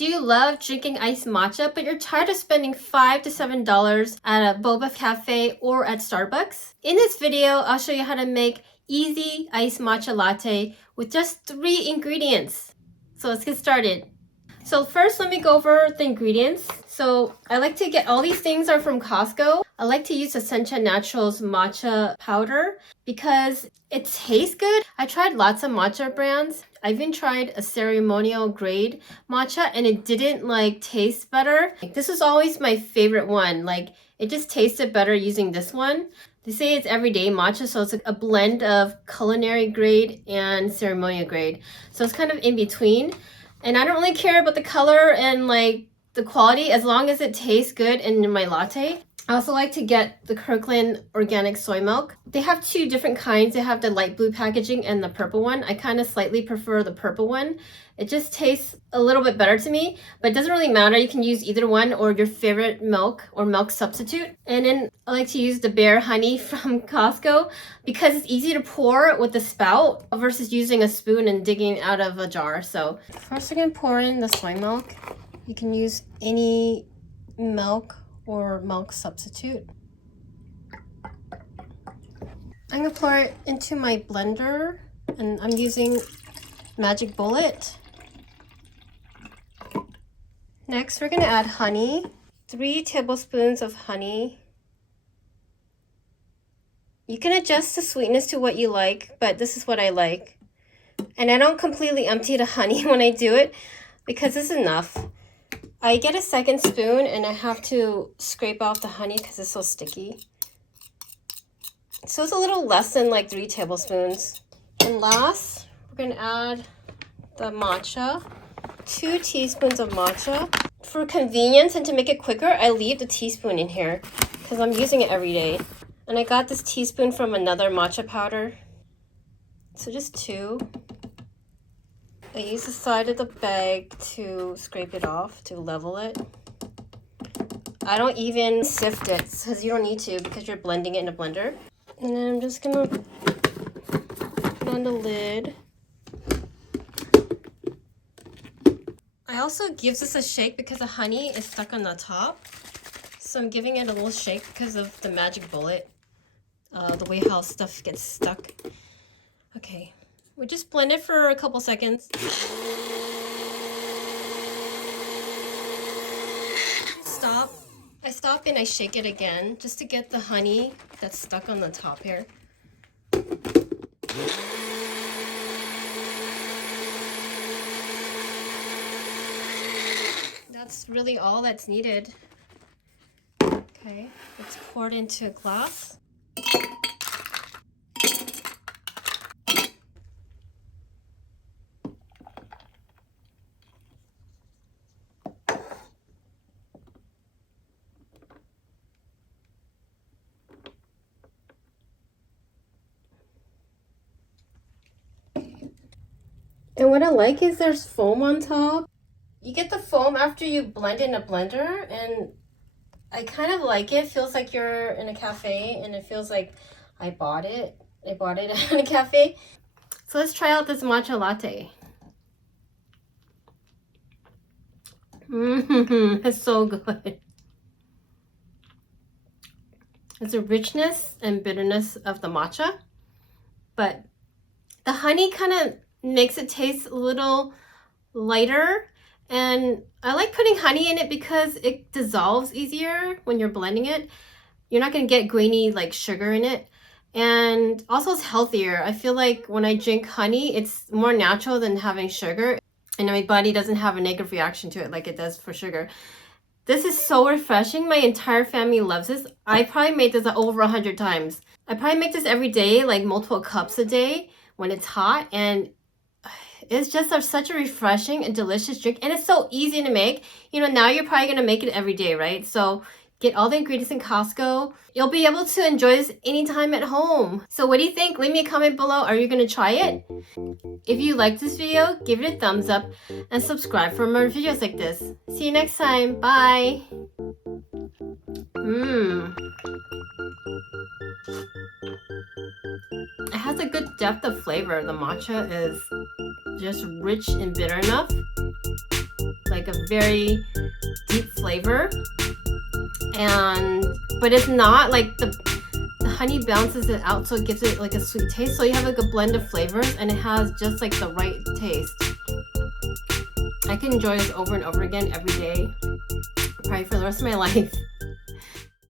Do you love drinking iced matcha, but you're tired of spending $5 to $7 at a boba cafe or at Starbucks? In this video, I'll show you how to make easy iced matcha latte with just 3 ingredients. So let's get started. So first, let me go over the ingredients. So I like to get all these things are from Costco. I like to use Essentia Naturals matcha powder because it tastes good. I tried lots of matcha brands. I even tried a ceremonial grade matcha and it didn't taste better. This was always my favorite one. It just tasted better using this one. They say it's everyday matcha, so it's a blend of culinary grade and ceremonial grade. So it's kind of in between. And I don't really care about the color and the quality as long as it tastes good in my latte. I also like to get the Kirkland organic soy milk. They have 2 different kinds. They have the light blue packaging and the purple one. I kind of slightly prefer the purple one. It just tastes a little bit better to me, but it doesn't really matter. You can use either one or your favorite milk or milk substitute. And then I like to use the Bear Honey from Costco because it's easy to pour with the spout versus using a spoon and digging out of a jar. So first we're gonna pour in the soy milk. You can use any milk or milk substitute. I'm gonna pour it into my blender and I'm using Magic Bullet. Next, we're gonna add honey, 3 tablespoons of honey. You can adjust the sweetness to what you like, but this is what I like. And I don't completely empty the honey when I do it because it's enough. I get a second spoon and I have to scrape off the honey because it's so sticky. So it's a little less than 3 tablespoons. And last, we're gonna add the matcha. 2 teaspoons of matcha. For convenience and to make it quicker, I leave the teaspoon in here because I'm using it every day. And I got this teaspoon from another matcha powder. So just 2. I use the side of the bag to scrape it off, to level it. I don't even sift it because you don't need to because you're blending it in a blender. And then I'm just gonna put on the lid. I also give this a shake because the honey is stuck on the top. So I'm giving it a little shake because of the Magic Bullet. The way how stuff gets stuck. Okay, we just blend it for a couple seconds. Stop. I stop and I shake it again just to get the honey that's stuck on the top here. That's really all that's needed. Okay, let's pour it into a glass. And what I like is there's foam on top. You get the foam after you blend in a blender, and I kind of like it. It feels like you're in a cafe, and it feels like I bought it. I bought it at a cafe. So let's try out this matcha latte. It's so good. It's the richness and bitterness of the matcha, but the honey kind of makes it taste a little lighter. And I like putting honey in it because it dissolves easier when you're blending it. You're not going to get grainy sugar in it. And also it's healthier. I feel like when I drink honey, it's more natural than having sugar. And my body doesn't have a negative reaction to it like it does for sugar. This is so refreshing. My entire family loves this. I probably made this over 100 times. I probably make this every day, multiple cups a day when it's hot. And it's just such a refreshing and delicious drink, and it's so easy to make. Now you're probably going to make it every day, right? So get all the ingredients in Costco. You'll be able to enjoy this anytime at home. So what do you think? Leave me a comment below. Are you going to try it? If you liked this video, give it a thumbs up and subscribe for more videos like this. See you next time. Bye. It has a good depth of flavor. The matcha is just rich and bitter enough. like a very deep flavor, but it's not like the honey balances it out, so it gives it like a sweet taste. So you have like a blend of flavors, and it has just like the right taste. I can enjoy this over and over again every day, probably for the rest of my life.